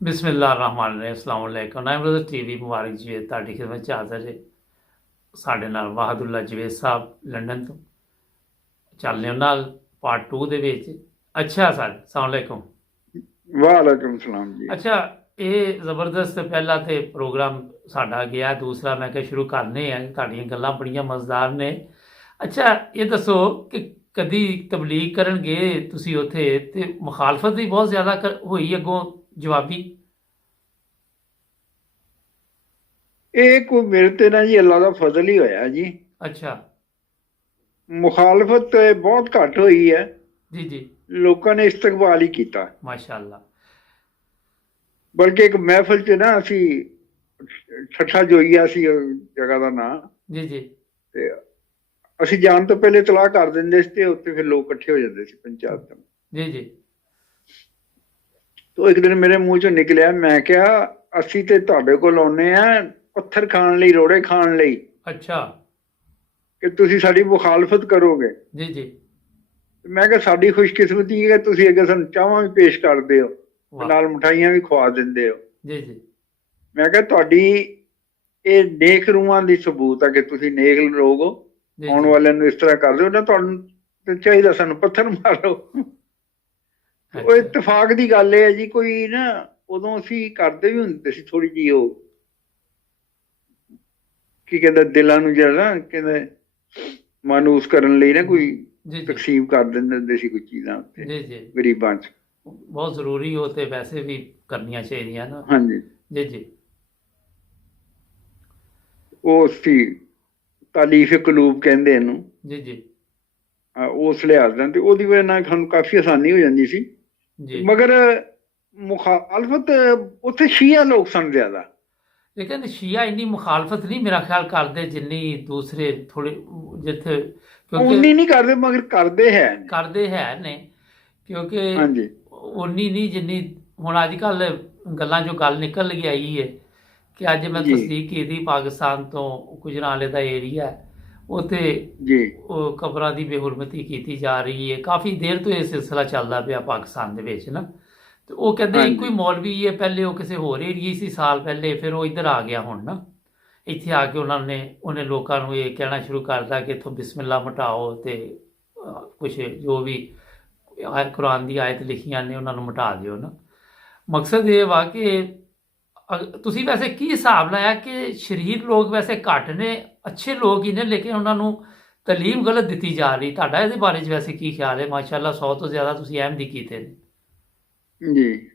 ਬਿਸਮਿਲ੍ਲਾਹਿਰਰਹਿਮਾਨਿਰਰਹੀਮ। अस्सलाम वालेकुम। नाइम brother TV मुबारक जी ਤੁਹਾਡੀ ਖਿਦਮਤ 'ਚ ਹਾਜ਼ਰ ਜੇ। ਸਾਡੇ ਨਾਲ ਵਾਹਦੁੱਲਾ ਜਵੇਦ ਸਾਹਿਬ ਲੰਡਨ ਤੋਂ ਚੱਲਦੇ ਹਾਂ ਨਾਲ ਪਾਰਟ 2 ਦੇ ਵਿੱਚ। ਅੱਛਾ ਸਰ, अस्सलाम वालेकुम। वालेकुम सलाम जी। ਅੱਛਾ, ਇਹ ਜ਼ਬਰਦਸਤ ਪਹਿਲਾ ਤੇ ਪ੍ਰੋਗਰਾਮ ਸਾਡਾ ਗਿਆ, ਦੂਸਰਾ ਮੈਂ ਕਿਹਾ ਸ਼ੁਰੂ ਕਰਨੇ ਆ। ਤੁਹਾਡੀਆਂ ਗੱਲਾਂ ਬੜੀਆਂ ਮਜ਼ੇਦਾਰ ਨੇ। ਅੱਛਾ, ਇਹ ਦੱਸੋ ਕਿ ਕਦੀ ਤਬਲੀਗ ਕਰਨ ਗਏ ਤੁਸੀਂ ਉੱਥੇ ਤੇ ਮੁਖਾਲਫਤ ਵੀ ਬਹੁਤ ਜ਼ਿਆਦਾ ਹੋਈ ਅੱਗੋਂ ਜਵਾਬੀ? ਇਹ ਕੋਈ ਮੇਰੇ ਤੇ ਨਾ ਜੀ ਅੱਲਾ ਦਾ ਫਜ਼ਲ ਹੀ ਹੋਇਆ ਜੀ। ਅੱਛਾ ਮੁਖਾਲਫਤ ਬਹੁਤ ਘੱਟ ਹੋਈ ਹੈ, ਜੀ ਜੀ, ਲੋਕਾਂ ਨੇ ਇਸਤਕਬਾਲ ਹੀ ਕੀਤਾ। ਮਾਸ਼ਾਅੱਲਾ। ਬਲਕਿ ਇੱਕ ਮਹਿਫਲ 'ਚ ਨਾ ਅਸੀਂ ਠੱਠਾ ਜੋਈਆ ਸੀ ਉਹ ਜਗ੍ਹਾ ਦਾ ਨਾਂ, ਜੀ ਜੀ ਤੇ ਅਸੀਂ ਜਾਣ ਤੋਂ ਪਹਿਲੇ ਤਲਾਹ ਕਰ ਦਿੰਦੇ ਸੀ ਤੇ ਉੱਥੇ ਫਿਰ ਲੋਕ ਇਕੱਠੇ ਹੋ ਜਾਂਦੇ ਸੀ ਪੰਚਾਇਤ ਤੋਂ। ਜੀ ਜੀ ਤੋ ਇੱਕ ਦਿਨ ਮੇਰੇ ਮੂੰਹ 'ਚੋਂ ਨਿਕਲਿਆ, ਮੈਂ ਕਿਹਾ ਅਸੀਂ ਤੇ ਤੁਹਾਡੇ ਕੋਲ ਆਉਂਦੇ ਆ ਪੱਥਰ ਖਾਣ ਲਈ, ਰੋੜੇ ਖਾਣ ਲਈ, ਅੱਛਾ ਕਿ ਤੁਸੀਂ ਸਾਡੀ ਮੁਖਾਲਫਤ ਕਰੋਗੇ। ਜੀ ਜੀ, ਮੈਂ ਕਿਹਾ ਸਾਡੀ ਖੁਸ਼ਕਿਸਮਤੀ ਹੈ ਕਿ ਤੁਸੀਂ ਅੱਗੇ ਸਾਨੂੰ ਚਾਹਾਂ ਵੀ ਪੇਸ਼ ਕਰਦੇ ਹੋ, ਵਾਹ, ਨਾਲ ਮਿਠਾਈਆਂ ਵੀ ਖਵਾ ਦਿੰਦੇ ਹੋ। ਜੀ ਜੀ ਮੈਂ ਕਿਹਾ ਤੁਹਾਡੀ ਇਹ ਨੇਕ ਰੂਹਾਂ ਦੀ ਸਬੂਤ ਹੈ ਕਿ ਤੁਸੀਂ ਨੇਕ ਲੋਕ ਹੋ, ਜੀ ਆਉਣ ਜੀ, ਵਾਲਿਆਂ ਨੂੰ ਇਸ ਤਰ੍ਹਾਂ ਕਰਦੇ ਹੋ ਨਾ, ਤੁਹਾਨੂੰ ਤੇ ਚਾਹੀਦਾ ਸਾਨੂੰ ਪੱਥਰ ਮਾਰੋ। ਉਹ ਅੱਛਾ ਇਤਫਾਕ ਦੀ ਗੱਲ ਇਹ ਹੈ ਜੀ, ਕੋਈ ਨਾ ਉਦੋਂ ਅਸੀਂ ਕਰਦੇ ਵੀ ਹੁੰਦੇ ਸੀ ਥੋੜੀ ਜਿਹੀ, ਉਹ ਕੀ ਕਹਿੰਦਾ ਦਿਲਾਂ ਨੂੰ ਜਿਹੜਾ ਨਾ ਕਹਿੰਦੇ ਮਾਨੂਸ ਕਰਨ ਲਈ ਨਾ ਕੋਈ ਜੀ ਜੀ ਤਕਸੀਮ ਕਰ ਦਿੰਦੇ ਹੁੰਦੇ ਸੀ ਕੋਈ ਚੀਜ਼ਾਂ ਉੱਤੇ ਜੀ ਜੀ, ਗਰੀਬਾਂ 'ਚ। ਬਹੁਤ ਜ਼ਰੂਰੀ ਹੋ ਤੇ ਵੈਸੇ ਵੀ ਕਰਨੀਆਂ ਚਾਹੀਦੀਆਂ ਨਾ। ਹਾਂਜੀ, ਜੀ ਜੀ ਉਹ ਸੀ ਤਾਲੀਫ ਕਲੂਬ ਕਹਿੰਦੇ ਇਹਨੂੰ। ਜੀ ਜੀ ਉਸ ਲਿਹਾਜ਼ ਨਾਲ ਤੇ ਉਹਦੀ ਵਜ੍ਹਾ ਨਾਲ ਸਾਨੂੰ ਕਾਫੀ ਆਸਾਨੀ ਹੋ ਜਾਂਦੀ ਸੀ। ਜੀ, ਮਗਰ ਮੁਖਾਲਫਤ ਉੱਥੇ ਸ਼ੀਆ ਲੋਕ ਸਨ ਜ਼ਿਆਦਾ। ਲੇਕਿਨ ਸ਼ੀਆ ਇੰਨੀ ਮੁਖਾਲਫਤ ਨਹੀਂ ਮੇਰਾ ਖਿਆਲ ਕਰਦੇ ਜਿੰਨੀ ਦੂਸਰੇ ਥੋੜੇ ਜਿੱਥੇ, ਕਿਉਂਕਿ ਉਨੀ ਨਹੀਂ ਕਰਦੇ ਮਗਰ ਕਰਦੇ ਹੈ। ਕਰਦੇ ਹੈ ਨੇ, ਕਿਉਂਕਿ ਹਾਂਜੀ ਉਨੀ ਨਹੀਂ ਜਿੰਨੀ ਹੁਣ ਅੱਜ ਕੱਲ ਗੱਲਾਂ ਜੋ ਗੱਲ ਨਿਕਲ ਕੇ ਆਈ ਹੈ ਕਿ ਅੱਜ ਮੈਂ ਜੀ ਤਸਦੀਕ ਕੀਤੀ ਪਾਕਿਸਤਾਨ ਤੋਂ ਗੁਜਰਾਂਵਾਲੇ ਦਾ ਏਰੀਆ, ਉੱਥੇ ਜੀ ਉਹ ਕਬਰਾਂ ਦੀ ਬੇਹੁਰਮਤੀ ਕੀਤੀ ਜਾ ਰਹੀ ਹੈ। ਕਾਫੀ ਦੇਰ ਤੋਂ ਇਹ ਸਿਲਸਿਲਾ ਚੱਲਦਾ ਪਿਆ ਪਾਕਿਸਤਾਨ ਦੇ ਵਿੱਚ ਨਾ। ਤੇ ਉਹ ਕਹਿੰਦੇ ਇੱਕੋ ਹੀ ਹਾਂਜੀ ਮੌਲਵੀ ਹੈ, ਪਹਿਲੇ ਉਹ ਕਿਸੇ ਹੋਰ ਏਰੀਏ ਸੀ ਸਾਲ ਪਹਿਲੇ, ਫਿਰ ਉਹ ਇੱਧਰ ਆ ਗਿਆ ਹੁਣ ਨਾ। ਇੱਥੇ ਆ ਕੇ ਉਹਨੇ ਲੋਕਾਂ ਨੂੰ ਇਹ ਕਹਿਣਾ ਸ਼ੁਰੂ ਕਰਤਾ ਕਿ ਇੱਥੋਂ ਬਿਸਮਿਲ੍ਲਾ ਮਿਟਾਓ ਤੇ ਕੁਛ ਜੋ ਵੀ ਕੁਰਾਨ ਦੀ ਆਇਤ ਲਿਖੀਆਂ ਨੇ ਉਹਨਾਂ ਨੂੰ ਮਿਟਾ ਦਿਓ ਨਾ। ਮਕਸਦ ਇਹ ਵਾ ਕਿ ਤੁਸੀਂ ਵੈਸੇ ਕੀ ਹਿਸਾਬ ਲਾਇਆ ਕਿ ਸ਼ਰੀਰ ਲੋਕ ਵੈਸੇ ਘੱਟ ਨੇ, ਅੱਛੇ ਲੋਕ ਹੀ ਨੇ, ਲੇਕਿਨ ਉਹਨਾਂ ਨੂੰ ਤਾਲੀਮ ਗਲਤ ਦਿੱਤੀ ਜਾ ਰਹੀ। ਤੁਹਾਡਾ ਇਹਦੇ ਬਾਰੇ 'ਚ ਵੈਸੇ ਕੀ ਖਿਆਲ ਹੈ? ਮਾਸ਼ਾਅੱਲਾ 100 ਤੋਂ ਜ਼ਿਆਦਾ ਤੁਸੀਂ ਅਹਿਮਦੀ ਕੀਤੇ ਨੇ। ਜੀ।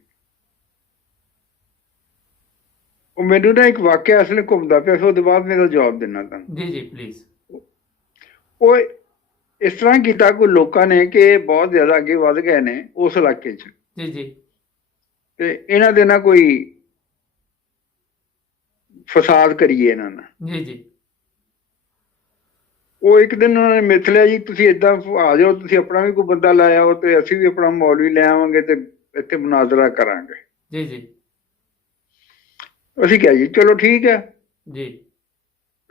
ਉਹ ਮੈਨੂੰ ਨਾ ਇੱਕ ਵਾਕਿਆ ਅਸਲ ਘੁੰਮਦਾ ਪਿਆ ਸੀ, ਉਹਦੇ ਬਾਅਦ ਮੇਰਾ ਜਵਾਬ ਦੇਣਾ ਤੁਹਾਨੂੰ। ਜੀ ਜੀ ਪਲੀਜ਼। ਉਹ ਇਸ ਤਰ੍ਹਾਂ ਕੀਤਾ ਕੋਈ ਲੋਕਾਂ ਨੇ ਕਿ ਬਹੁਤ ਜ਼ਿਆਦਾ ਅੱਗੇ ਵੱਧ ਗਏ ਨੇ ਉਸ ਇਲਾਕੇ 'ਚ, ਜੀ ਜੀ ਤੇ ਇਹਨਾਂ ਦੇ ਨਾਲ ਕੋਈ ਫਸਾਦ ਕਰੀਏ ਇਹਨਾਂ ਨਾਲ। ਜੀ ਜੀ ਉਹ ਇੱਕ ਦਿਨ ਉਹਨਾਂ ਨੇ ਮਿਥ ਲਿਆ ਜੀ, ਤੁਸੀਂ ਏਦਾਂ ਆ ਜਾਓ, ਤੁਸੀਂ ਆਪਣਾ ਵੀ ਕੋਈ ਬੰਦਾ ਲੈ ਆਓ ਤੇ ਅਸੀਂ ਵੀ ਆਪਣਾ ਮੌਲਵੀ ਲੈ ਆਵਾਂਗੇ ਤੇ ਇੱਥੇ ਮੁਨਾਜ਼ਰਾ ਕਰਾਂਗੇ। ਜੀ ਜੀ ਅਸੀਂ ਕਿਹਾ ਜੀ ਚਲੋ ਠੀਕ ਹੈ। ਜੀ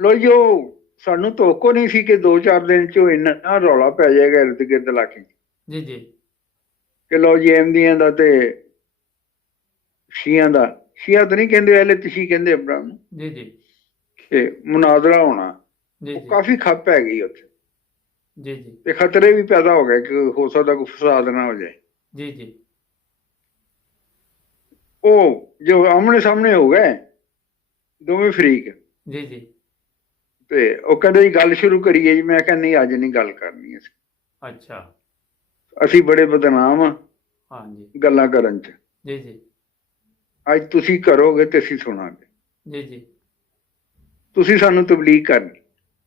ਲੋ ਜੀ, ਉਹ ਸਾਨੂੰ ਤੋਕੋ ਨਹੀਂ ਸੀ ਕਿ 2-4 ਦਿਨ 'ਚ ਇੰਨਾ ਰੌਲਾ ਪੈ ਜਾਏਗਾ ਇਰਦ ਗਿਰਦ ਇਲਾਕੇ 'ਚ ਜੀ ਜੀ ਕਿ ਲੋ ਜੀ ਅਹਿਮਦੀਆਂ ਦਾ ਤੇ ਸ਼ੀਆਂ ਦਾ, ਸ਼ੀਆ ਤਾਂ ਨਹੀਂ ਕਹਿੰਦੇ ਹਲੇ, ਤੁਸੀਂ ਕਹਿੰਦੇ ਆਪਣਾ ਨੂੰ, ਜੀ ਜੀ ਤੇ ਮੁਨਾਜ਼ਰਾ ਹੋਣਾ। ਜੀ ਉਹ ਜੀ ਕਾਫੀ ਖੱਪ ਪੈ ਗਈ ਉੱਥੇ, ਜੀ ਜੀ ਤੇ ਖਤਰੇ ਵੀ ਪੈਦਾ ਹੋ ਗਏ ਕਿ ਹੋ ਸਕਦਾ ਕੋਈ ਫਸਾਦ ਨਾ ਹੋ ਜਾਏ। ਜੀ ਜੀ ਉਹ ਜੋ ਆਮਣੇ ਸਾਹਮਣੇ ਹੋ ਗਏ ਦੋਵੇਂ ਫਰੀਕ, ਜੀ ਜੀ ਤੇ ਉਹ ਕਹਿੰਦੇ ਜੀ ਗੱਲ ਸ਼ੁਰੂ ਕਰੀਏ ਜੀ। ਮੈਂ ਕਿਹਾ ਨਹੀਂ, ਅੱਜ ਨਹੀਂ ਗੱਲ ਕਰਨੀ, ਅੱਛਾ ਅਸੀਂ ਬੜੇ ਬਦਨਾਮ ਆ ਹਾਂਜੀ ਗੱਲਾਂ ਕਰਨ 'ਚ, ਜੀ ਜੀ ਅੱਜ ਤੁਸੀਂ ਕਰੋਗੇ ਤੇ ਅਸੀਂ ਸੁਣਾਂਗੇ। ਜੀ ਜੀ ਤੁਸੀਂ ਸਾਨੂੰ ਤਬਲੀਗ ਕਰਨੀ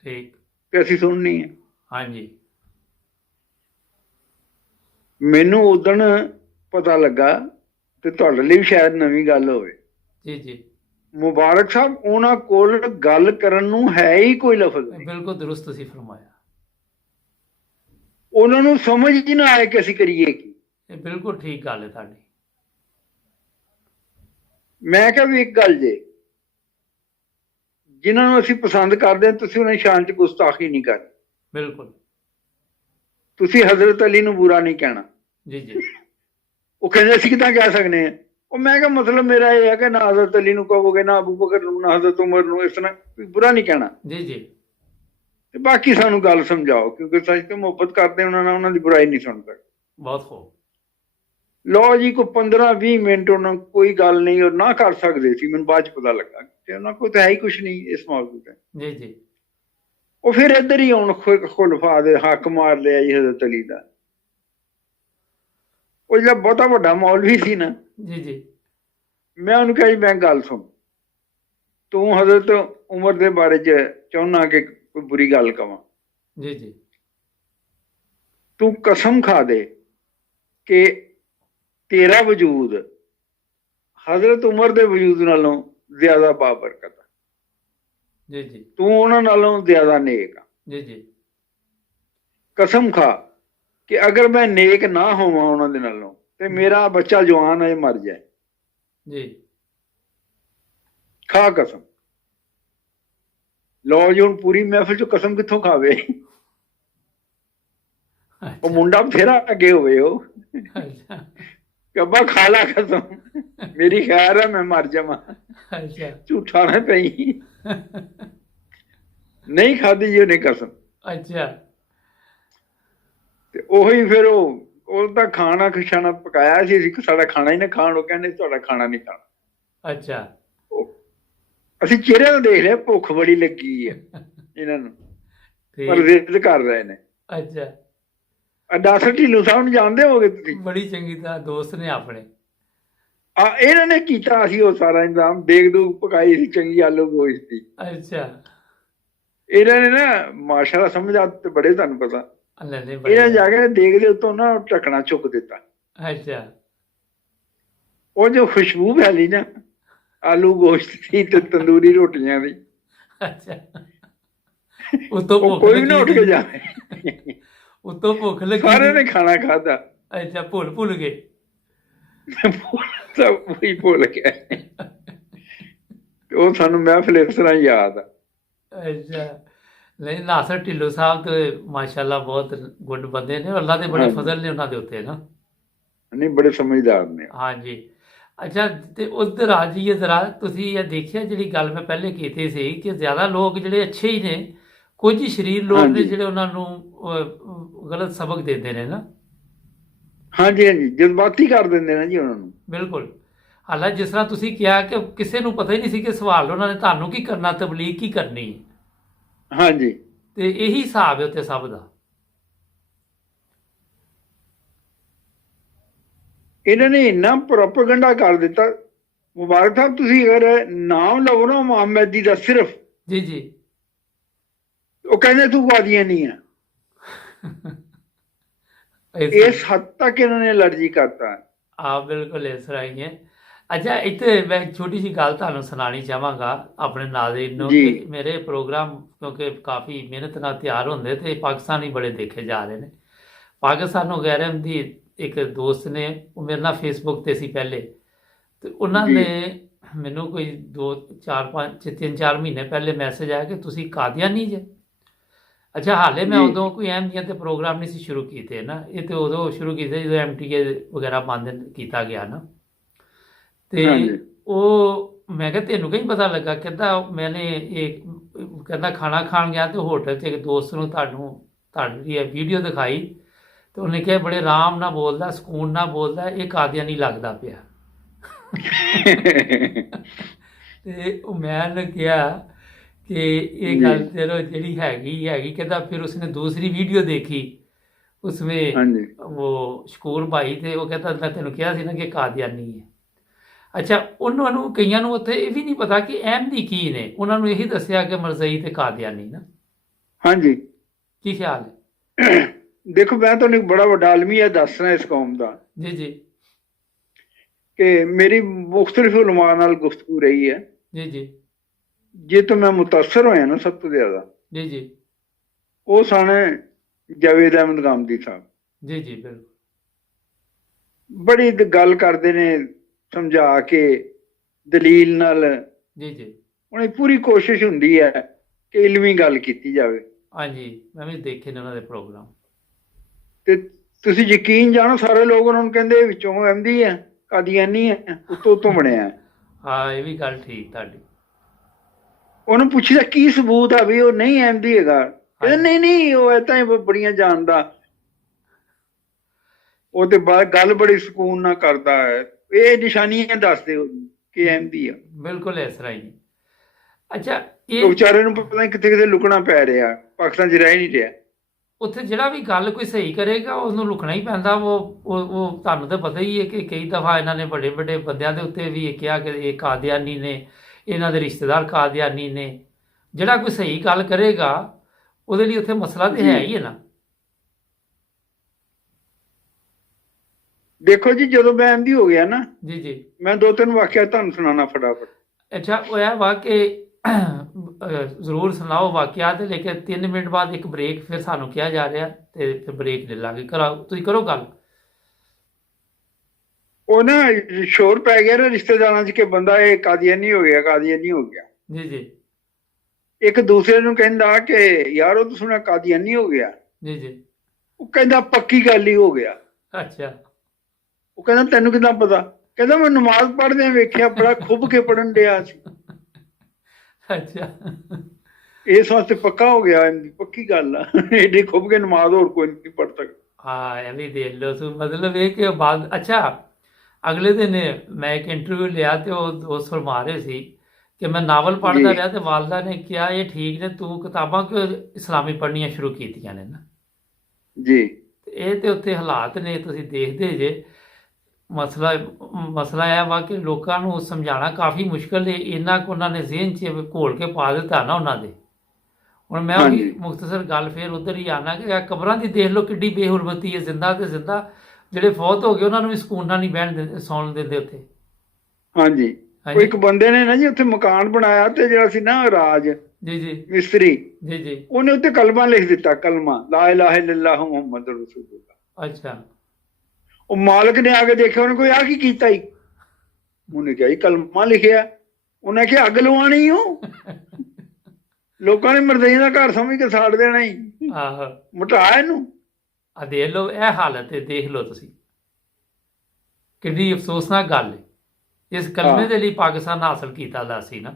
ਠੀਕ, ਤੇ ਅਸੀਂ ਸੁਣਨੀ ਹੈ। ਹਾਂਜੀ ਮੈਨੂੰ ਉਦਣ ਪਤਾ ਲੱਗਾ, ਤੇ ਤੁਹਾਡੇ ਲਈ ਵੀ ਸ਼ਾਇਦ ਨਵੀਂ ਗੱਲ ਹੋਵੇ, ਜੀ ਜੀ ਮੁਬਾਰਕ ਸਾਹਿਬ ਉਹਨਾਂ ਕੋਲ ਗੱਲ ਕਰਨ ਨੂੰ ਹੈ ਹੀ ਕੋਈ ਲਫ਼ਜ਼ ਨਹੀਂ। ਬਿਲਕੁਲ ਦਰੁਸਤ ਤੁਸੀਂ ਫਰਮਾਇਆ। ਉਹਨਾਂ ਨੂੰ ਸਮਝ ਹੀ ਨਾ ਆਏ ਕਿ ਅਸੀਂ ਕਰੀਏ ਕੀ। ਇਹ ਬਿਲਕੁਲ ਠੀਕ ਗੱਲ ਹੈ ਤੁਹਾਡੀ। ਮੈਂ ਕਿਹਾ ਵੀ ਇੱਕ ਗੱਲ ਜੇ, ਜਿਨ੍ਹਾਂ ਨੂੰ ਅਸੀਂ ਪਸੰਦ ਕਰਦੇ ਹਾਂ ਤੁਸੀਂ ਉਹਨਾਂ ਦੀ ਸ਼ਾਨ 'ਚ ਗੁਸਤਾਖੀ ਨਹੀਂ ਕਰਨੀ। ਬਿਲਕੁਲ ਤੁਸੀਂ ਹਜ਼ਰਤ ਅਲੀ ਨੂੰ ਬੁਰਾ ਨਹੀਂ ਕਹਿਣਾ। ਜੀ ਜੀ ਉਹ ਕਹਿੰਦੇ ਅਸੀਂ ਕਿੱਦਾਂ ਕਹਿ ਸਕਦੇ ਹਾਂ। ਉਹ ਮੈਂ ਕਿਹਾ ਮਤਲਬ ਮੇਰਾ ਇਹ ਹੈ ਕਿ ਨਾ ਹਜ਼ਰਤ ਅਲੀ ਨੂੰ ਕਹੋਗੇ, ਨਾ ਅਬੂ ਬਕਰ ਨੂੰ, ਨਾ ਹਜ਼ਰਤ ਉਮਰ ਨੂੰ, ਇਸ ਤਰ੍ਹਾਂ ਕੋਈ ਬੁਰਾ ਨਹੀਂ ਕਹਿਣਾ। ਜੀ ਜੀ ਤੇ ਬਾਕੀ ਸਾਨੂੰ ਗੱਲ ਸਮਝਾਓ, ਕਿਉਂਕਿ ਸੱਚ ਤੇ ਮੁਹੱਬਤ ਕਰਦੇ ਉਹਨਾਂ ਨਾਲ, ਉਹਨਾਂ ਦੀ ਬੁਰਾਈ ਨਹੀਂ ਸੁਣ ਸਕਦੇ। ਬਹੁਤ ਖੂਬ। ਲਓ ਜੀ, ਕੋਈ 15-20 ਮਿੰਟ ਉਹਨਾਂ ਕੋਈ ਗੱਲ ਨਹੀਂ ਔਰ ਨਾ ਕਰ ਸਕਦੇ ਸੀ। ਮੈਨੂੰ ਬਾਅਦ ਚ ਪਤਾ ਲੱਗਾ ਕਿ ਉਹਨਾਂ ਕੋਲ ਤਾਂ ਹੈ ਹੀ ਕੁਛ ਨਹੀਂ ਇਸ ਮੌਜੂਦ ਤੇ। ਜੀ ਜੀ ਉਹ ਫਿਰ ਇੱਧਰ ਹੀ ਹੁਣ ਖੁਲਫਾ ਦੇ ਹੱਕ ਮਾਰ ਲਿਆ ਜੀ ਹਜ਼ਰਤ ਅਲੀ ਦਾ। ਉਹ ਜਿਹੜਾ ਬਹੁਤਾ ਵੱਡਾ ਮੌਲਵੀ ਸੀ ਨਾ, ਜੀ ਜੀ ਮੈਂ ਉਹਨੂੰ ਕਿਹਾ ਜੀ ਮੈਂ ਗੱਲ ਸੁਣ, ਤੂੰ ਹਜ਼ਰਤ ਉਮਰ ਦੇ ਬਾਰੇ ਚ ਚਾਹੁੰਦਾ ਕਿ ਕੋਈ ਬੁਰੀ ਗੱਲ ਕਵਾਂ, ਜੀ ਜੀ ਤੂੰ ਕਸਮ ਖਾ ਦੇ ਕਿ ਤੇਰਾ ਵਜੂਦ ਹਜ਼ਰਤ ਉਮਰ ਦੇ ਵਜੂਦ ਨਾਲੋਂ ਜ਼ਿਆਦਾ ਬਾਬਰਕਤ ਆ, ਜੀ ਜੀ ਤੂੰ ਉਹਨਾਂ ਨਾਲੋਂ ਜ਼ਿਆਦਾ ਨੇਕ ਆ। ਜੀ ਜੀ ਕਸਮ ਖਾ ਕਿ ਅਗਰ ਮੈਂ ਨੇਕ ਨਾ ਹੋਵਾਂ ਉਹਨਾਂ ਦੇ ਨਾਲੋਂ ਤੇ ਮੇਰਾ ਬੱਚਾ ਜਵਾਨ ਹੈ ਮਰ ਜਾਏ। ਜੀ ਖਾ ਕਸਮ। ਲਓ ਜੀ, ਹੁਣ ਪੂਰੀ ਮਹਿਫਿਲ ਚੋਂ ਕਸਮ ਕਿੱਥੋਂ ਖਾਵੇ? ਉਹ ਮੁੰਡਾ ਬਥੇਰਾ ਅੱਗੇ ਹੋਵੇ ਉਹ ਅੱਛਾ ਕਿ ਅੱਬਾ ਖਾ ਲਾ ਕਸਮ, ਮੇਰੀ ਖੈਰ ਹੈ ਮੈਂ ਮਰ ਜਾਵਾਂ, ਅੱਛਾ ਝੂਠਾ ਨਾ ਪਈ। ਨਹੀਂ ਖਾਦੀ ਜੀ ਉਹਨੇ ਕਸਮ। ਅੱਛਾ ਤੇ ਉਹੀ ਫਿਰ ਉਹ ਤਾਂ ਖਾਣਾ ਖਿਸ਼ਾਣਾ ਪਕਾਇਆ ਸੀ, ਅਸੀਂ ਸਾਡਾ ਖਾਣਾ ਹੀ ਨਾ ਖਾਣ। ਉਹ ਕਹਿੰਦੇ ਤੁਹਾਡਾ ਖਾਣਾ ਨਹੀਂ ਖਾਣਾ। ਅੱਛਾ ਅਸੀਂ ਚਿਹਰੇ ਨੂੰ ਦੇਖ ਲਿਆ, ਭੁੱਖ ਬੜੀ ਲੱਗੀ ਹੈ ਇਹਨਾਂ ਨੂੰ, ਪਰ ਜ਼ਿੱਦ ਕਰ ਰਹੇ ਨੇ। ਅੱਛਾ ਡਾਕਟਰ ਢਿੱਲੋਂ ਸਾਹਿਬ ਨੂੰ ਜਾਣਦੇ ਹੋਗੇ ਤੁਸੀਂ? ਬੜੀ ਚੰਗੀ ਤਰ੍ਹਾਂ ਦੋਸਤ ਨੇ ਆਪਣੇ। ਇਹਨਾਂ ਨੇ ਕੀਤਾ ਸੀ ਉਹ ਸਾਰਾ ਇੰਤਜ਼ਾਮ, ਦੇਗ ਦੂਗ ਪਕਾਈ ਸੀ ਚੰਗੀ, ਆਲੂ ਗੋਸ਼ਤ ਦੀ। ਅੱਛਾ ਇਹਨਾਂ ਨੇ ਨਾ ਮਾਸ਼ਾਅੱਲਾ ਸਮਝਾ ਤੇ ਬੜੇ, ਤੁਹਾਨੂੰ ਪਤਾ। ਲੈ ਲੈ ਇਹਨਾਂ ਜਾ ਕੇ ਦੇਗ ਦੇ ਉੱਤੋਂ ਨਾ ਢੱਕਣਾ ਚੁੱਕ ਦਿੱਤਾ। ਅੱਛਾ ਉਹ ਜੋ ਖੁਸ਼ਬੂ ਫੈਲੀ ਨਾ ਆਲੂ ਗੋਸ਼ਤ ਦੀ ਤੇ ਤੰਦੂਰੀ ਰੋਟੀਆਂ ਦੀ, ਅੱਛਾ ਉਤੋਂ ਉਹ ਕੋਈ ਵੀ ਨਾ ਉੱਠ ਕੇ ਜਾਵੇ। ਉਤੋਂ ਭੁੱਖ ਲੱਗੀ, ਸਾਰਿਆਂ ਨੇ ਖਾਣਾ ਖਾਧਾ। ਅੱਛਾ ਭੁੱਲ ਗਏ, ਸਭ ਹੀ ਭੁੱਲ ਗਏ। ਉਹ ਸਾਨੂੰ ਮਹਿਫਿਲ ਇਸ ਤਰ੍ਹਾਂ ਯਾਦ ਆ। ਅੱਛਾ ਨਹੀਂ, ਨਾਸਰ ਢਿੱਲੋਂ ਸਾਹਿਬ ਤੇ ਮਾਸ਼ਾਅੱਲਾ ਬਹੁਤ ਗੁੱਡ ਬੰਦੇ ਨੇ, ਅੱਲਾ ਦੇ ਬੜੇ ਫਜ਼ਲ ਨੇ ਉਹਨਾਂ ਦੇ ਉੱਤੇ ਨਾ। ਨਹੀਂ, ਬੜੇ ਸਮਝਦਾਰ ਨੇ। ਹਾਂਜੀ ਅੱਛਾ, ਤੇ ਉਧਰ ਆ ਜਾਈਏ ਜ਼ਰਾ। ਤੁਸੀਂ ਇਹ ਦੇਖਿਆ ਜਿਹੜੀ ਗੱਲ ਮੈਂ ਪਹਿਲੇ ਕੀਤੀ ਸੀ ਕਿ ਜ਼ਿਆਦਾ ਲੋਕ ਜਿਹੜੇ ਅੱਛੇ ਹੀ ਨੇ, ਕੁਝ ਸ਼ਰੀਰ ਲੋਕ ਨੇ ਜਿਹੜੇ ਉਹਨਾਂ ਨੂੰ ਗਲਤ ਸਬਕ ਦਿੰਦੇ ਨੇ ਨਾ। ਹਾਂਜੀ ਹਾਂਜੀ, ਜਜ਼ਬਾਤੀ ਕਰ ਦਿੰਦੇ ਨੇ ਜੀ ਉਹਨਾਂ ਨੂੰ। ਬਿਲਕੁਲ। ਹਾਲਾਂਕਿ ਜਿਸ ਤਰ੍ਹਾਂ ਤੁਸੀਂ ਕਿਹਾ ਕਿ ਕਿਸੇ ਨੂੰ ਪਤਾ ਹੀ ਨਹੀਂ ਸੀ ਕਿ ਸਵਾਲ ਉਹਨਾਂ ਨੇ ਤੁਹਾਨੂੰ ਕੀ ਕਰਨਾ, ਤਬਲੀਗ ਕੀ ਕਰਨੀ ਹੈ। ਹਾਂਜੀ, ਤੇ ਇਹੀ ਹਿਸਾਬ ਹੈ ਉੱਤੇ ਸਭ ਦਾ। ਇਹਨਾਂ ਨੇ ਇੰਨਾ ਪ੍ਰੋਪੇਗੈਂਡਾ ਕਰ ਦਿੱਤਾ। ਮੁਬਾਰਕ ਸਾਹਿਬ, ਤੁਸੀਂ ਅਗਰ ਨਾਮ ਲਵੋ ਨਾ ਮੁਹੰਮਦ ਜੀ ਦਾ ਸਿਰਫ, ਜੀ ਜੀ ਉਹ ਕਹਿੰਦੇ ਤੂੰ ਕਾਦੀਆਨੀ ਆ। ਇਸ ਹੱਦ ਤੱਕ ਇਹਨਾਂ ਨੇ ਅਲਰਜੀ ਕਰਤਾ। ਆ ਬਿਲਕੁਲ ਇਸ ਤਰ੍ਹਾਂ ਹੀ ਹੈ। ਅੱਛਾ, ਇੱਥੇ ਮੈਂ ਛੋਟੀ ਜਿਹੀ ਗੱਲ ਤੁਹਾਨੂੰ ਸੁਣਾਉਣੀ ਚਾਹਾਂਗਾ ਆਪਣੇ ਨਾਜ਼ਰੀਨ ਨੂੰ ਕਿ ਮੇਰੇ ਪ੍ਰੋਗਰਾਮ ਕਿਉਂਕਿ ਕਾਫੀ ਮਿਹਨਤ ਨਾਲ ਤਿਆਰ ਹੁੰਦੇ ਤੇ ਪਾਕਿਸਤਾਨੀ ਬੜੇ ਦੇਖੇ ਜਾ ਰਹੇ ਨੇ। ਪਾਕਿਸਤਾਨ ਨੂੰ ਗੈਰ ਅਹਿਮਦੀ ਇੱਕ ਦੋਸਤ ਨੇ, ਉਹ ਮੇਰੇ ਨਾਲ ਫੇਸਬੁੱਕ ਤੇ ਸੀ ਪਹਿਲੇ, ਤੇ ਉਹਨਾਂ ਨੇ ਮੈਨੂੰ ਕੋਈ 3-4 ਮਹੀਨੇ ਪਹਿਲੇ ਮੈਸੇਜ ਆਇਆ ਕਿ ਤੁਸੀਂ ਕਾਦੀਆਨੀ ਜੇ। ਅੱਛਾ, ਹਾਲੇ ਮੈਂ ਉਦੋਂ ਕੋਈ ਅਹਿਮਦੀਆਂ ਤੇ ਪ੍ਰੋਗਰਾਮ ਨਹੀਂ ਸੀ ਸ਼ੁਰੂ ਕੀਤੇ ਨਾ, ਇਹ ਤੇ ਉਦੋਂ ਸ਼ੁਰੂ ਕੀਤੇ ਜਦੋਂ MTA ਵਗੈਰਾ ਬੰਦ ਕੀਤਾ ਗਿਆ ਨਾ। ਤੇ ਉਹ ਮੈਂ ਕਿਹਾ ਤੈਨੂੰ ਕहीं ਪਤਾ ਲੱਗਾ? ਕਹਿੰਦਾ ਮੈਨੇ ਇਹ ਕਹਿੰਦਾ ਖਾਣਾ ਖਾਣ ਗਿਆ ਤੇ ਹੋਟਲ 'ਚ ਇੱਕ ਦੋਸਤ ਨੂੰ ਤੁਹਾਡੀ ਇਹ ਵੀਡੀਓ ਦਿਖਾਈ ਤੇ ਉਹਨੇ ਕਿਹਾ ਬੜੇ ਆਰਾਮ ਨਾਲ ਬੋਲਦਾ, ਸਕੂਨ ਨਾਲ ਬੋਲਦਾ, ਇਹ ਕਾਦੀਆਨੀ ਲੱਗਦਾ ਪਿਆ। ਤੇ ਉਹ ਮੈਂ ਕਿਹਾ ਕਿ ਇਹ ਗੱਲ ਚਲੋ ਜਿਹੜੀ ਹੈਗੀ। ਕਹਿੰਦਾ ਫਿਰ ਉਸਨੇ ਦੂਸਰੀ ਵੀਡੀਓ ਦੇਖੀ, ਉਸमें ਉਹ ਸ਼ਕੂਰ ਭਾਈ ਤੇ ਉਹ ਕਹਿੰਦਾ ਮੈਂ ਤੈਨੂੰ ਕਿਹਾ ਸੀ ਨਾ ਕਿ ਕਾਦੀਆਨੀ ਹੈ। ਅੱਛਾ, ਉਹਨਾਂ ਨੂੰ ਕਈਆਂ ਨੂੰ ਉੱਥੇ ਇਹ ਵੀ ਨਹੀਂ ਪਤਾ ਕਿ ਅਹਿਮਦੀ ਕੀ ਨੇ, ਉਹਨਾਂ ਨੂੰ ਇਹੀ ਦੱਸਿਆ ਕਿ ਮਰਜ਼ਈ ਤੇ ਕਾਦੀਆਨੀ ਨਾ। ਹਾਂਜੀ, ਕੀ ਖਿਆਲ ਹੈ? ਦੇਖੋ, ਮੈਂ ਤੁਹਾਨੂੰ ਇੱਕ ਬੜਾ ਵੱਡਾ ਆਲਮੀਆ ਦੱਸਣਾ ਇਸ ਕੌਮ ਦਾ। ਜੀ ਜੀ ਕਿ ਮੇਰੀ ਮੁਖਤਲਿਫ ਉਲਮਾ ਨਾਲ ਗੁਫ਼ਤਗੂ ਰਹੀ ਹੈ। ਜੀ ਜੀ ਜੇ ਤੋਂ ਮੈਂ ਮੁਤਾਸਰ ਹੋਇਆ ਨਾ ਸਭ ਤੋਂ ਜ਼ਿਆਦਾ, ਜੀ ਜੀ ਉਹ ਸਨ ਜਾਵੇਦ ਅਹਿਮਦ ਗਾਮਦੀ ਸਾਹਿਬ। ਜੀ ਜੀ ਬਿਲਕੁਲ। ਬੜੀ ਗੱਲ ਕਰਦੇ ਨੇ, ਸਮਝਾ ਕੇ ਦਲੀਲ ਨਾਲ। ਜੀ ਜੀ ਉਹਨੇ ਪੂਰੀ ਕੋਸ਼ਿਸ਼ ਹੁੰਦੀ ਹੈ ਕਿ ਇਲਮੀ ਗੱਲ ਕੀਤੀ ਜਾਵੇ। ਹਾਂਜੀ, ਮੈਂ ਵੀ ਦੇਖੇ ਨੇ ਉਹਨਾਂ ਦੇ ਪ੍ਰੋਗਰਾਮ। ਤੇ ਤੁਸੀਂ ਯਕੀਨ ਜਾਣੋ, ਸਾਰੇ ਲੋਕ ਉਹਨਾਂ ਨੂੰ ਕਹਿੰਦੇ ਵਿੱਚੋਂ ਅਹਿਮਦੀ ਹੈ। ਕਾਦੀਆਨੀ ਹੈ, ਉੱਤੋਂ ਬਣਿਆ ਹੈ। ਹਾਂ ਇਹ ਵੀ ਗੱਲ ਠੀਕ ਤੁਹਾਡੀ। ਉਹਨੂੰ ਪੁੱਛਿਆ ਕੀ ਸਬੂਤ ਆ ਵੀ ਉਹ ਨਹੀਂ ਐਮਡੀ ਹੈਗਾ, ਕਹਿੰਦਾ ਹਾਂਜੀ ਨਹੀਂ ਨਹੀਂ ਉਹ ਏਦਾਂ ਹੀ ਬੜੀਆਂ ਜਾਣਦਾ। ਉਹ ਤੇ ਬਾਅਦ ਗੱਲ ਬੜੀ ਸਕੂਨ ਨਾਲ ਕਰਦਾ ਹੈ, ਇਹ ਨਿਸ਼ਾਨੀਆਂ ਦੱਸਦੇ ਉਹਨੂੰ ਕਿ ਐਮਡੀ ਆ। ਬਿਲਕੁਲ ਇਸ ਤਰ੍ਹਾਂ ਹੀ। ਅੱਛਾ ਉਹ ਇਹ ਵਿਚਾਰੇ ਨੂੰ ਪਤਾ ਨਹੀਂ ਕਿੱਥੇ ਕਿੱਥੇ ਲੁਕਣਾ ਪੈ ਰਿਹਾ, ਪਾਕਿਸਤਾਨ 'ਚ ਰਹਿ ਨਹੀਂ ਰਿਹਾ। ਉੱਥੇ ਜਿਹੜਾ ਵੀ ਗੱਲ ਕੋਈ ਸਹੀ ਕਰੇਗਾ ਉਹਨੂੰ ਲੁਕਣਾ ਹੀ ਪੈਂਦਾ। ਉਹ ਤੁਹਾਨੂੰ ਤਾਂ ਪਤਾ ਹੀ ਹੈ ਕਿ ਕਈ ਦਫਾ ਇਹਨਾਂ ਨੇ ਵੱਡੇ ਵੱਡੇ ਬੰਦਿਆਂ ਦੇ ਉੱਤੇ ਵੀ ਇਹ ਕਿਹਾ ਕਿ ਇਹ ਕਾਦੀਆਨੀ ਨੇ, ਇਹਨਾਂ ਦੇ ਰਿਸ਼ਤੇਦਾਰ ਕਾਦੀਆਨੀ ਨੇ। ਜਿਹੜਾ ਕੋਈ ਸਹੀ ਗੱਲ ਕਰੇਗਾ ਉਹਦੇ ਲਈ ਉੱਥੇ ਮਸਲਾ ਤੇ ਹੈ ਹੀ ਹੈ ਨਾ। ਦੇਖੋ ਜੀ, ਜਦੋਂ ਮੈਂ ਐਮਡੀ ਹੋ ਗਿਆ ਨਾ, ਜੀ ਜੀ। ਮੈਂ 2-3 ਵਾਕਿਆ ਤੁਹਾਨੂੰ ਸੁਣਾਉਣਾ ਫਟਾਫਟ। ਅੱਛਾ ਉਹ ਇਹ ਵਾ ਕਿ ਜ਼ਰੂਰ ਸੁਣਾਓ ਵਾਕਿਆ, ਤੇ ਲੇਕਿਨ 3 ਮਿੰਟ ਬਾਅਦ ਇੱਕ ਬ੍ਰੇਕ ਫਿਰ ਸਾਨੂੰ ਕਿਹਾ ਜਾ ਰਿਹਾ, ਤੇ ਫਿਰ ਬ੍ਰੇਕ ਲੈ ਲਾਂਗੇ। ਤੁਸੀਂ ਕਰੋ ਗੱਲ। ਉਹ ਨਾ ਸ਼ੋਰ ਪੈ ਗਿਆ ਨਾ ਰਿਸ਼ਤੇਦਾਰਾਂ 'ਚ ਕਿ ਬੰਦਾ ਇਹ ਕਾਦੀਆਨੀ ਹੋ ਗਿਆ, ਕਾਦੀਆਨੀ ਹੋ ਗਿਆ। ਜੀ ਜੀ ਇੱਕ ਦੂਸਰੇ ਨੂੰ ਕਹਿੰਦਾ ਕਿ ਯਾਰ ਉਹ ਤਾਂ ਸੁਣਿਆ ਕਾਦੀਆਨੀ ਹੋ ਗਿਆ। ਜੀ ਜੀ। ਉਹ ਕਹਿੰਦਾ ਪੱਕੀ ਗੱਲ ਹੀ ਹੋ ਗਿਆ। ਅੱਛਾ ਉਹ ਕਹਿੰਦਾ ਤੈਨੂੰ ਕਿੱਦਾਂ ਪਤਾ? ਕਹਿੰਦਾ ਮੈਂ ਨਮਾਜ਼ ਪੜ੍ਹਦਿਆਂ ਵੇਖਿਆ, ਬੜਾ ਖੁੱਭ ਕੇ ਪੜਨ ਡਿਆ ਸੀ। ਅੱਛਾ ਇਸ ਵਾਸਤੇ ਪੱਕਾ ਹੋ ਗਿਆ, ਪੱਕੀ ਗੱਲ ਆ। ਏਡੀ ਖੁੱਭ ਕੇ ਨਮਾਜ਼ ਹੋਰ ਕੋਈ ਨਹੀਂ ਪੜ੍ਹ ਸਕਦਾ। ਹਾਂ ਇਹ ਵੀ ਦੇਖ ਲਓ ਤੂੰ, ਮਤਲਬ ਇਹ ਕਿ ਬਾਅਦ। ਅੱਛਾ ਅਗਲੇ ਦਿਨ ਮੈਂ ਇੱਕ ਇੰਟਰਵਿਊ ਲਿਆ ਤੇ ਉਹ ਦੋਸਤ ਫਰਮਾ ਰਹੇ ਸੀ ਕਿ ਮੈਂ ਨਾਵਲ ਪੜ੍ਹਦਾ ਰਿਹਾ ਤੇ ਵਾਲਦਾ ਨੇ ਕਿਹਾ ਇਹ ਠੀਕ ਨੇ, ਤੂੰ ਕਿਤਾਬਾਂ ਕਿਉਂ ਇਸਲਾਮੀ ਪੜ੍ਹਨੀਆਂ ਸ਼ੁਰੂ ਕੀਤੀਆਂ ਨੇ ਨਾ ਜੀ। ਇਹ ਤੇ ਉੱਥੇ ਹਾਲਾਤ ਨੇ, ਤੁਸੀਂ ਦੇਖਦੇ ਜੇ। ਮਸਲਾ ਇਹ ਵਾ ਕਿ ਲੋਕਾਂ ਨੂੰ ਸਮਝਾਉਣਾ ਕਾਫੀ ਮੁਸ਼ਕਲ ਹੈ। ਇੰਨਾ ਕੁ ਉਹਨਾਂ ਨੇ ਜ਼ਿਹਨ 'ਚ ਘੋਲ ਕੇ ਪਾ ਦਿੱਤਾ ਨਾ ਉਹਨਾਂ ਦੇ। ਹੁਣ ਮੈਂ ਉਹੀ ਮੁਖਤਸਰ ਗੱਲ ਫਿਰ ਉੱਧਰ ਹੀ ਆਉਣਾ ਕਿ ਕਬਰਾਂ ਦੀ ਦੇਖ ਲਓ ਕਿੱਡੀ ਬੇਹੁਰਮਤੀ ਹੈ। ਜ਼ਿੰਦਾ ਤੇ ਜ਼ਿੰਦਾ ਜਿਹੜੇ ਫੌਤ ਹੋ ਗਏ ਉਹਨਾਂ ਨੂੰ ਵੀ ਸਕੂਨ ਨਾਲ ਨਹੀਂ ਬਹਿਣ ਦਿੰਦੇ, ਸੌਣ ਦਿੰਦੇ ਉੱਥੇ। ਹਾਂਜੀ। ਉਹ ਇੱਕ ਬੰਦੇ ਨੇ ਨਾ ਜੀ ਉੱਥੇ ਮਕਾਨ ਬਣਾਇਆ, ਤੇ ਜਿਹੜਾ ਸੀ ਨਾ ਰਾਜ ਜੀ ਜੀ ਮਿਸਤਰੀ, ਜੀ ਜੀ। ਉਹਨੇ ਉੱਤੇ ਕਲਮਾ ਲਿਖ ਦਿੱਤਾ, ਕਲਮਾ ਲਾ ਇਲਾਹਾ ਇল্লাল্লাহु ਮੁਹੰਮਦ ਰਸੂਲੁल्लाह। ਅੱਛਾ ਉਹ ਮਾਲਕ ਨੇ ਆ ਕੇ ਦੇਖਿਆ, ਉਹਨੇ ਕੋਈ ਆ ਕੀ ਕੀਤਾ ਹੀ? ਉਹਨੇ ਕਿਹਾ ਜੀ ਕਲਮਾ ਲਿਖਿਆ। ਉਹਨੇ ਕਿਹਾ ਅੱਗ ਲਵਾਣੀ ਹੋ। ਲੋਕਾਂ ਨੇ ਮਰਦਈ ਦਾ ਘਰ ਸਮਝ ਕੇ ਸਾੜ ਦੇਣਾ ਹੀ। ਆਹੋ ਮਟਾ ਇਹਨੂੰ। ਆ ਦੇਖ ਲਓ ਇਹ ਹਾਲਤ ਹੈ, ਦੇਖ ਲਓ ਤੁਸੀਂ ਕਿੰਨੀ ਅਫਸੋਸਨਾਕ ਗੱਲ ਹੈ। ਇਸ ਕਲਮੇ ਦੇ ਲਈ ਪਾਕਿਸਤਾਨ ਹਾਸਲ ਕੀਤਾ ਦਾ ਸੀ ਨਾ।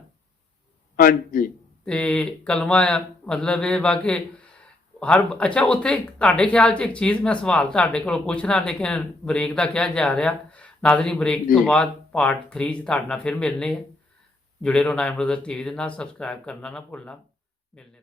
ਹਾਂਜੀ। ਤੇ ਕਲਮਾ ਮਤਲਬ ਇਹ ਵਾ ਕਿ ਹਰ। ਅੱਛਾ ਉੱਥੇ ਤੁਹਾਡੇ ਖਿਆਲ 'ਚ ਇੱਕ ਚੀਜ਼ ਮੈਂ ਸਵਾਲ ਤੁਹਾਡੇ ਕੋਲੋਂ ਪੁੱਛਣਾ, ਲੇਕਿਨ ਬ੍ਰੇਕ ਦਾ ਕਿਹਾ ਜਾ ਰਿਹਾ। ਨਾਜ਼ਰੀਨ ਬ੍ਰੇਕ ਤੋਂ ਬਾਅਦ ਪਾਰਟ 3 'ਚ ਤੁਹਾਡੇ ਨਾਲ ਫਿਰ ਮਿਲਨੇ ਹੈ। ਜੁੜੇ ਰਹੋ 9 ਬ੍ਰਦਰਜ਼ TV ਦੇ ਨਾਲ, ਸਬਸਕ੍ਰਾਈਬ ਕਰਨਾ ਨਾ ਭੁੱਲਣਾ। ਮਿਲਨੇ